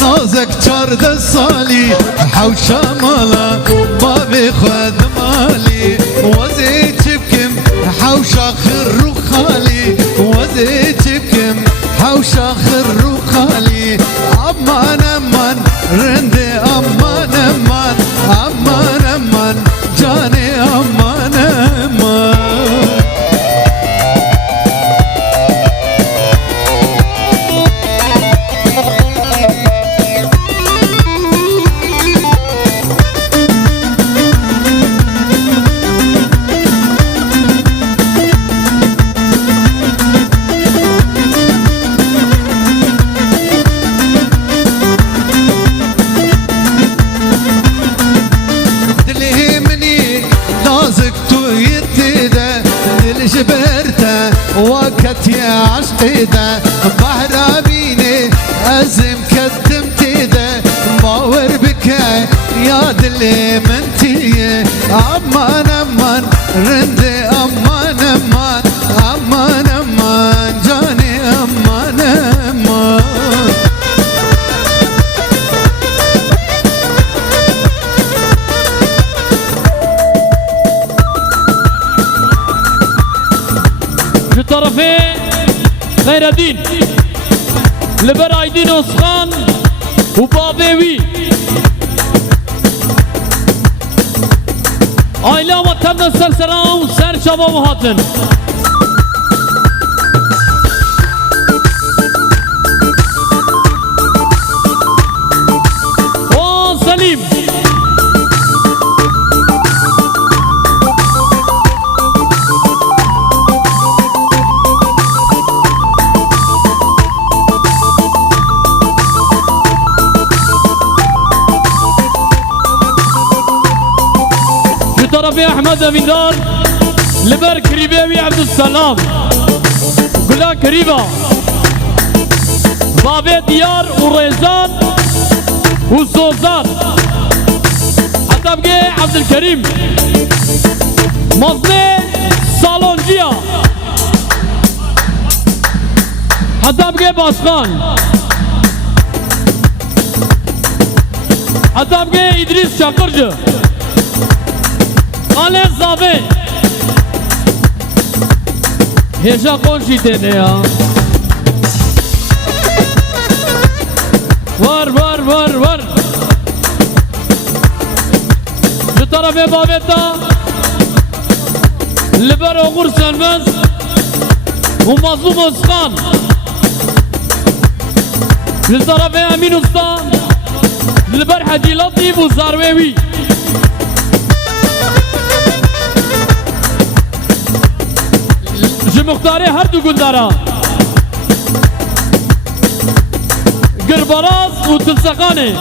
نازك 14 سالي حوشة مالا بابي خد مالي وزيت بكم حوشة خر خالي وزيت بكم حوشة خر خالي أمان أمان رندي أمان أمان أمان أمان جاني أمان أمان وقت يا عشقي ده بهراميني أزم كتمتي ده باور بك يا دلي منتي أمان أمان رندي أمان أمان أمان أمان جاني أمان أمان طرفي خير الدين لبر ايدين اسخان وبابيوي عائلة وطن السلسلة وسر شباب هاتن وسليم طرفي احمد اميندار لبر كريباوي عبد السلام كلها كريبا بابي ديار وريزان وسوزان حتى بقي عبد الكريم مصنع صالونجيا حتى بقي باشخان حتى بقي ادريس شاكرجه آله زاوه هیچا کونشی تنیا ور ور ور ور جو طرف بابتا لبر اوغور سلمز و مظلوم اسخان جو طرف امین استا لبر حجی لطیف و زارویوی جي مختاري هر دو گلدارا گربراز و تلسقاني